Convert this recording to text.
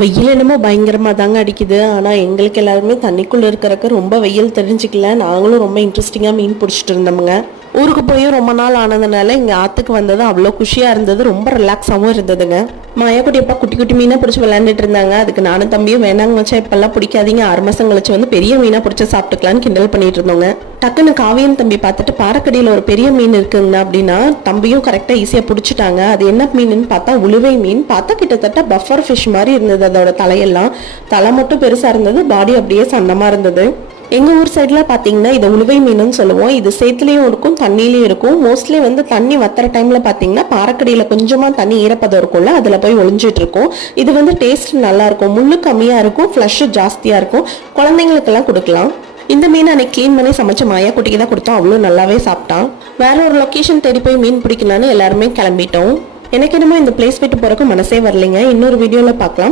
வெயில் என்னமோ பயங்கரமாக தாங்க அடிக்குது. ஆனால் எங்களுக்கு எல்லாருமே தண்ணிக்குள்ளே இருக்கிறக்கு ரொம்ப வெயில் தெரிஞ்சுக்கல. நாங்களும் ரொம்ப இன்ட்ரெஸ்டிங்காக மீன் பிடிச்சிட்டு இருந்தோமுங்க. ஊருக்கு போய் ரொம்ப நாள் ஆனதுனால இங்கே ஆற்றுக்கு வந்தது அவ்வளோ குஷியாக இருந்தது. ரொம்ப ரிலாக்ஸாகவும் இருந்ததுங்க. மாயாக்குட்டி அப்பா குட்டி குட்டி மீனாக பிடிச்சி விளையாண்டுட்டு இருந்தாங்க. அதுக்கு நானும் தம்பியும் வேணாங்க வச்சா இப்பெல்லாம் பிடிக்காதீங்க, 6 மாதம் கழிச்சு வந்து பெரிய மீனாக பிடிச்சி சாப்பிட்டுக்கலான்னு கிண்டல் பண்ணிட்டு இருந்தோங்க. டக்குன்னு காவியம் தம்பி பார்த்துட்டு பாறைக்கடியில் ஒரு பெரிய மீன் இருக்குங்க அப்படின்னா தம்பியும் கரெக்டாக ஈஸியாக பிடிச்சிட்டாங்க. அது என்ன மீனுன்னு பார்த்தா உளுவை மீன். பார்த்தா கிட்டத்தட்ட பஃபர் ஃபிஷ் மாதிரி இருந்தது. அதோட தலையெல்லாம் தலை மட்டும் பெருசா இருந்தது, பாடி அப்படியே சன்னமா இருந்தது. எங்க ஊர் சைட்ல பாத்தீங்கன்னா இதை உளுவை மீனுன்னு சொல்லுவோம். இது சேத்துலயும் இருக்கும் தண்ணியிலயும் இருக்கும். மோஸ்ட்லி வந்து தண்ணி வத்துற டைம்ல பாத்தீங்கன்னா பாறைக்கடியில கொஞ்சமா தண்ணி ஈரப்பதம் இருக்கும்ல, அதுல போய் ஒளிஞ்சிட்டு இருக்கும். இது வந்து டேஸ்ட் நல்லா இருக்கும், முள்ளு கம்மியா இருக்கும், ஃப்ளஷ் ஜாஸ்தியா இருக்கும். குழந்தைங்களுக்கெல்லாம் கொடுக்கலாம். இந்த மீன் அன்னைக்கு கிளீன் பண்ணி சமைச்ச மாயா குட்டிக்கு தான் கொடுத்தோம். அவ்வளோ நல்லாவே சாப்பிட்டான். வேற ஒரு லொக்கேஷன் தேடி போய் மீன் பிடிக்கலான்னு எல்லாருமே கிளம்பிட்டோம். எனக்கு என்னமோ இந்த பிளேஸ் விட்டு போறதுக்கு மனசே வரலைங்க. இன்னொரு வீடியோல பார்க்கலாம்.